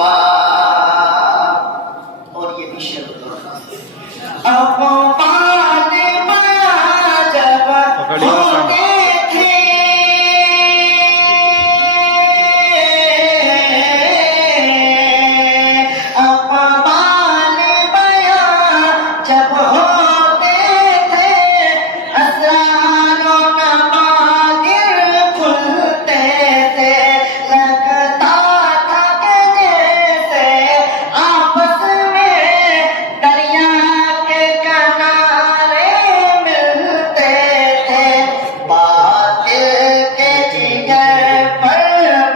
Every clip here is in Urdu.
ہوا. اور یہ بھی شعر اقبال بیاں جب ہوتے تھے اقبال بیاں جب ہوتے تھے اسرار و نوادر کھلتے تھے لگتا تھا کہ جیسے آپس میں دریا کے کنارے ملتے تھے باطل کے جگر پر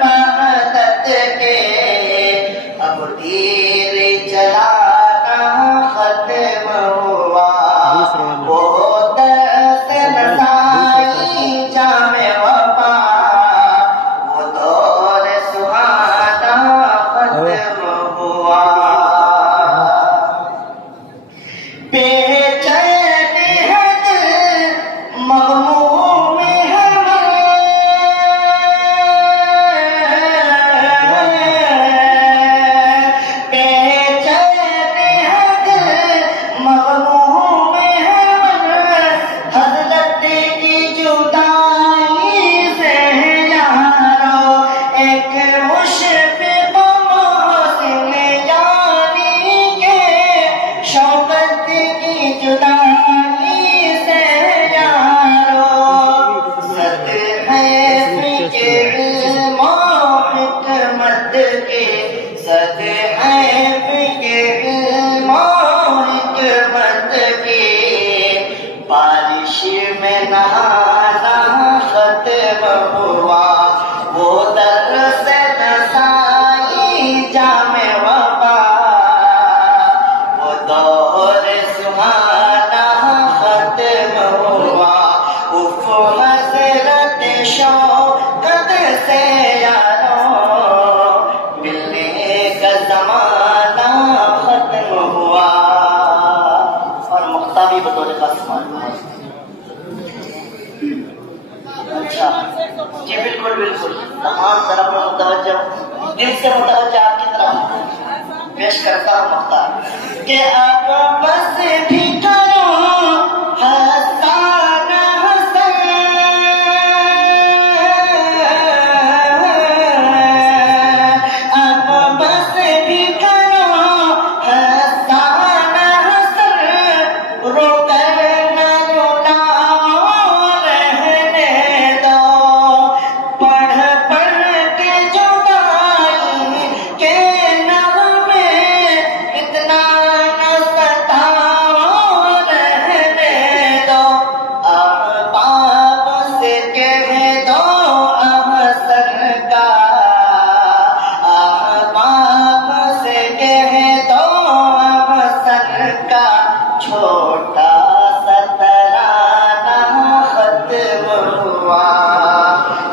وحدت کے اب تیر چلانا ختم ہوا وہ دست نسائی جام وفا وہ دور سہانا ختم ہوا بے چین ہے دل مغموم ہے من بے چین ہے دل مغموم ہے من حضرت کی جدائی سے یارو ایک مشفق محسن جانی کے شوقت کی جدائی سے یارو صد ہے فکر علم و حکمت کے صد ہے فکر علم و حکمت کے بارش میں نہانا ختم ہوا وہ درس نسائی جام وفا وہ دور سہانا ختم ہوا اف حضرت شوقت سے یارو ملنے کا زمانہ ختم ہوا. اور مختابی بطور خاص اچھا جی بالکل بالکل تمام طرف میں متوجہ دل سے متوجہ آپ کی طرف پیش کرتا ہوں مختار کہ اب بس بھی کرو حسان حسن اب بس بھی کرو حسان حسن رو کر نہ رلاؤ رہنے دو پڑھ پڑھ کے جدائی کے نغمے اتنا نہ ستاؤ رہنے دو احباب سے کہہ دو احسن کا احباب سے کہہ دو احسن کا چھوٹا سا ترانہ ختم ہوا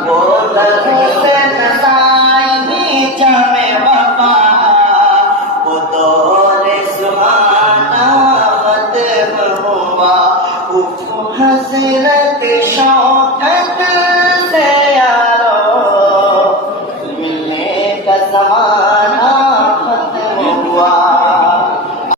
وہ درس نسائی جام وفا وہ دور سہانا ختم ہوا اف حضرت